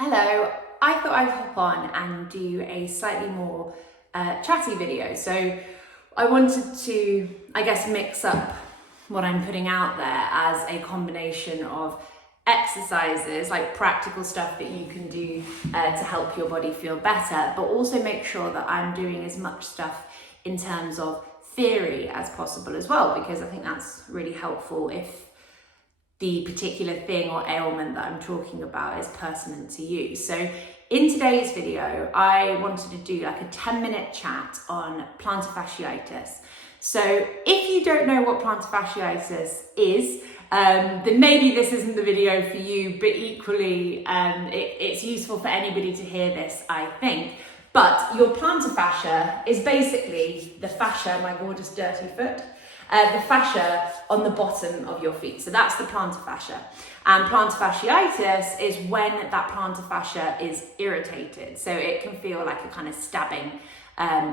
Hello, I thought I'd hop on and do a slightly more chatty video. So I wanted to, mix up what I'm putting out there as a combination of exercises, like practical stuff that you can do to help your body feel better, but also make sure that I'm doing as much stuff in terms of theory as possible as well, because I think that's really helpful if the particular thing or ailment that I'm talking about is pertinent to you. So in today's video, I wanted to do like a 10-minute chat on plantar fasciitis. So if you don't know what plantar fasciitis is, then maybe this isn't the video for you, but equally it's useful for anybody to hear this, I think. But your plantar fascia is basically the fascia, my gorgeous dirty foot, the fascia on the bottom of your feet. So that's the plantar fascia. And plantar fasciitis is when that plantar fascia is irritated. So it can feel like a kind of stabbing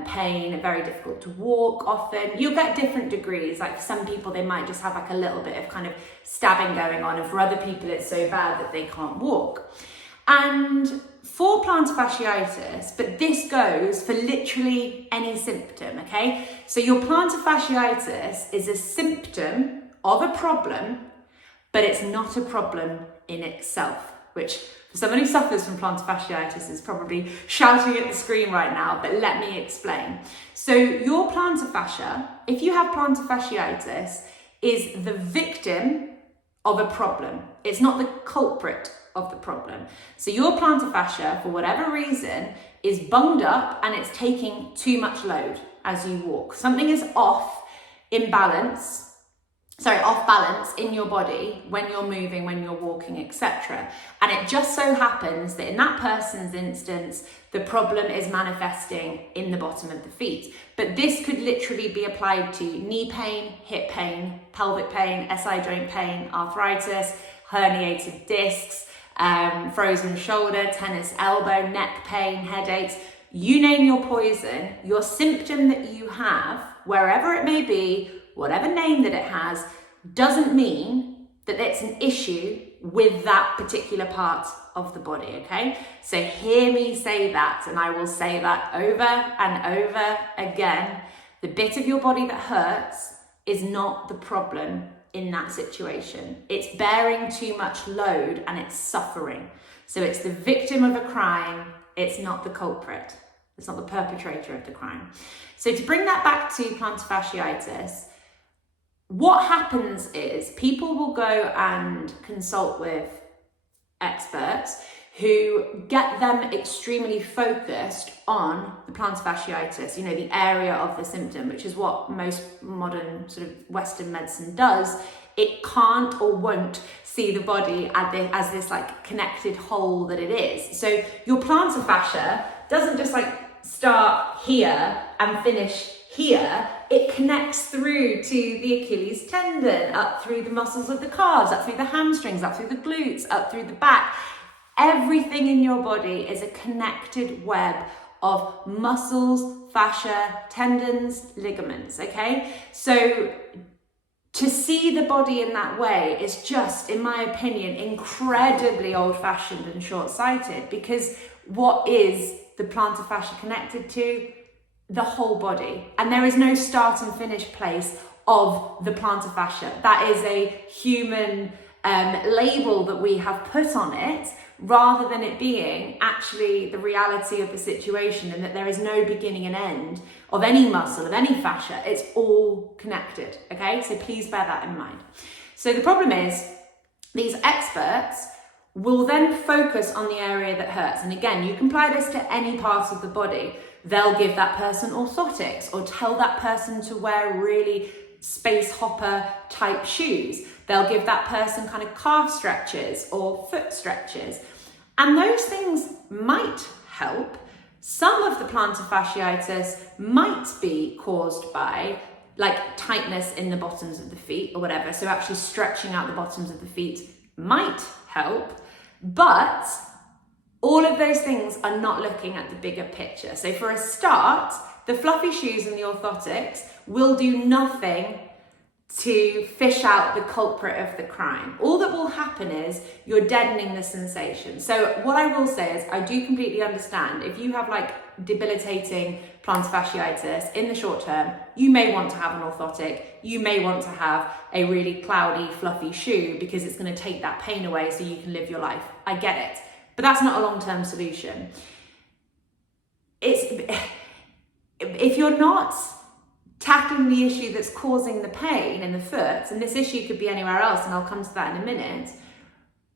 pain, very difficult to walk often. You'll get different degrees. Like for some people, they might just have like a little bit of kind of stabbing going on. And for other people, it's so bad that they can't walk. And for plantar fasciitis, but this goes for literally any symptom, okay? So your plantar fasciitis is a symptom of a problem, but it's not a problem in itself, which for someone who suffers from plantar fasciitis is probably shouting at the screen right now, but let me explain. So your plantar fascia, if you have plantar fasciitis, is the victim of a problem. It's not the culprit of the problem. So your plantar fascia, for whatever reason, is bunged up and it's taking too much load as you walk. Something is off balance in your body when you're moving, when you're walking, etc. And it just so happens that in that person's instance, the problem is manifesting in the bottom of the feet. But this could literally be applied to knee pain, hip pain, pelvic pain, SI joint pain, arthritis, herniated discs, frozen shoulder, tennis elbow, neck pain, headaches. You name your poison, your symptom that you have, wherever it may be, whatever name that it has, doesn't mean that it's an issue with that particular part of the body, okay? So hear me say that, and I will say that over and over again. The bit of your body that hurts is not the problem in that situation. It's bearing too much load and it's suffering. So it's the victim of a crime, it's not the culprit. It's not the perpetrator of the crime. So to bring that back to plantar fasciitis, what happens is people will go and consult with experts who get them extremely focused on the plantar fasciitis, the area of the symptom, which is what most modern sort of Western medicine does. It can't or won't see the body as this like connected whole that it is. So your plantar fascia doesn't just like start here and finish here. It connects through to the Achilles tendon, up through the muscles of the calves, up through the hamstrings, up through the glutes, up through the back. Everything in your body is a connected web of muscles, fascia, tendons, ligaments, okay? So to see the body in that way is just, in my opinion, incredibly old-fashioned and short-sighted, because what is the plantar fascia connected to? The whole body. And there is no start and finish place of the plantar fascia. That is a human label that we have put on it, rather than it being actually the reality of the situation, and that there is no beginning and end of any muscle, of any fascia. It's all connected, okay? So please bear that in mind. So the problem is, these experts will then focus on the area that hurts. And again, you can apply this to any part of the body. They'll give that person orthotics or tell that person to wear really space hopper type shoes. They'll give that person kind of calf stretches or foot stretches. And those things might help. Some of the plantar fasciitis might be caused by like tightness in the bottoms of the feet or whatever. So actually stretching out the bottoms of the feet might help. But all of those things are not looking at the bigger picture. So for a start, the fluffy shoes and the orthotics will do nothing to fish out the culprit of the crime. All that will happen is you're deadening the sensation. So what I will say is I do completely understand if you have like debilitating plantar fasciitis in the short term, you may want to have an orthotic, you may want to have a really cloudy, fluffy shoe because it's going to take that pain away so you can live your life. I get it, but that's not a long-term solution. If you're not tackling the issue that's causing the pain in the foot, and this issue could be anywhere else, and I'll come to that in a minute,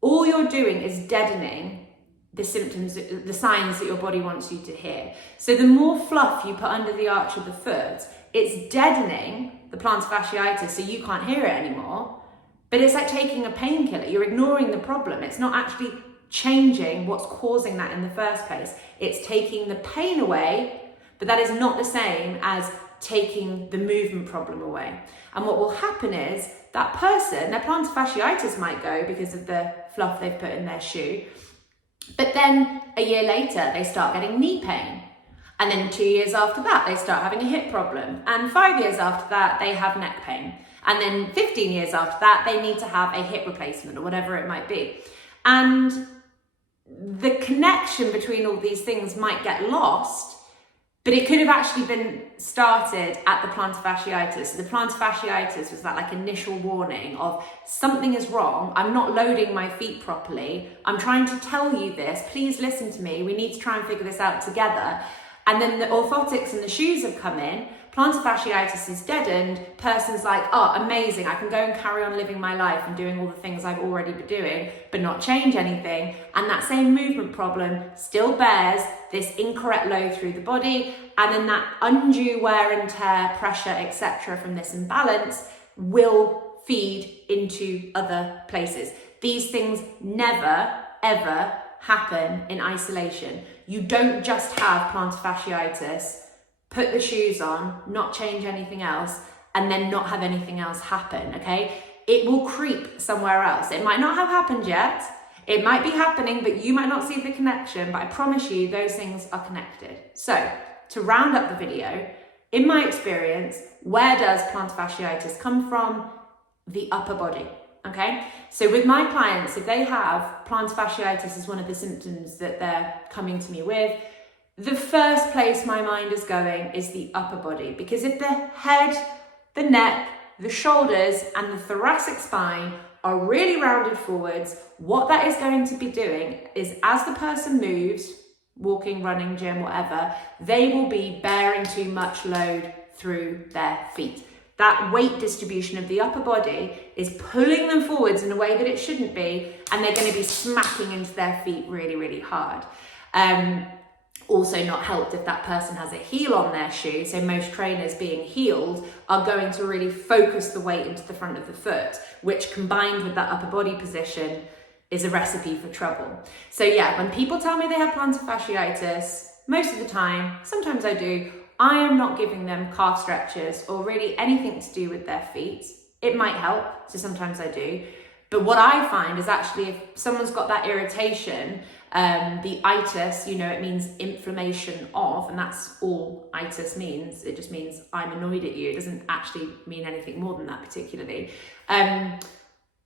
all you're doing is deadening the symptoms, the signs that your body wants you to hear. So the more fluff you put under the arch of the foot, it's deadening the plantar fasciitis so you can't hear it anymore, but it's like taking a painkiller. You're ignoring the problem. It's not actually changing what's causing that in the first place. It's taking the pain away, but that is not the same as taking the movement problem away. And what will happen is that person, their plantar fasciitis might go because of the fluff they've put in their shoe, but then a year later they start getting knee pain, and then 2 years after that they start having a hip problem, and 5 years after that they have neck pain, and then 15 years after that they need to have a hip replacement or whatever it might be. And the connection between all these things might get lost, but it could have actually been started at the plantar fasciitis. The plantar fasciitis was that like initial warning of something is wrong. I'm not loading my feet properly. I'm trying to tell you this. Please listen to me. We need to try and figure this out together. And then the orthotics and the shoes have come in. Plantar fasciitis is deadened. Person's like, oh, amazing. I can go and carry on living my life and doing all the things I've already been doing, but not change anything. And that same movement problem still bears this incorrect load through the body. And then that undue wear and tear, pressure, etc. from this imbalance will feed into other places. These things never, ever happen in isolation. You don't just have plantar fasciitis, put the shoes on, not change anything else, and then not have anything else happen, okay? It will creep somewhere else. It might not have happened yet. It might be happening, but you might not see the connection, but I promise you those things are connected. So, to round up the video, in my experience, where does plantar fasciitis come from? The upper body, okay? So with my clients, if they have plantar fasciitis as one of the symptoms that they're coming to me with, the first place my mind is going is the upper body, because if the head, the neck, the shoulders, and the thoracic spine are really rounded forwards, what that is going to be doing is as the person moves, walking, running, gym, whatever, they will be bearing too much load through their feet. That weight distribution of the upper body is pulling them forwards in a way that it shouldn't be, and they're going to be smacking into their feet really, really hard. Also not helped if that person has a heel on their shoe. So most trainers being heeled are going to really focus the weight into the front of the foot, which combined with that upper body position is a recipe for trouble. So yeah, when people tell me they have plantar fasciitis, most of the time, sometimes I do, I am not giving them calf stretches or really anything to do with their feet. It might help, so sometimes I do. But what I find is actually if someone's got that irritation, the itis, it means inflammation of, and that's all itis means. It just means I'm annoyed at you. It doesn't actually mean anything more than that particularly.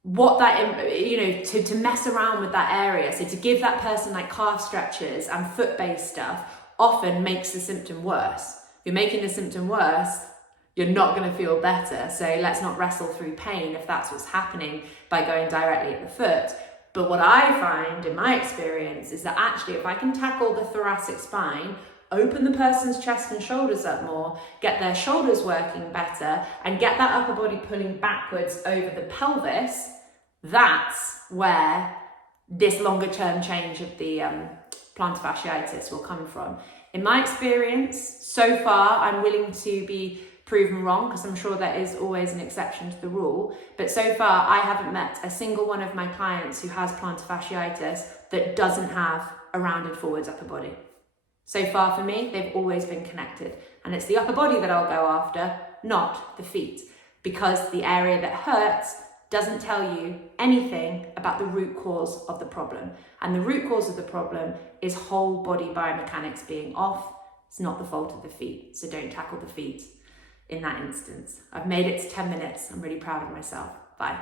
What that, to mess around with that area, so to give that person like calf stretches and foot-based stuff often makes the symptom worse. If you're making the symptom worse, you're not going to feel better. So let's not wrestle through pain if that's what's happening by going directly at the foot. But what I find in my experience is that actually if I can tackle the thoracic spine, open the person's chest and shoulders up more, get their shoulders working better, and get that upper body pulling backwards over the pelvis, that's where this longer term change of the plantar fasciitis will come from. In my experience, so far, I'm willing to be proven wrong because I'm sure there is always an exception to the rule. But so far, I haven't met a single one of my clients who has plantar fasciitis that doesn't have a rounded forwards upper body. So far for me, they've always been connected. And it's the upper body that I'll go after, not the feet, because the area that hurts doesn't tell you anything about the root cause of the problem. And the root cause of the problem is whole body biomechanics being off. It's not the fault of the feet, so don't tackle the feet. in that instance. I've made it to 10 minutes. I'm really proud of myself. Bye.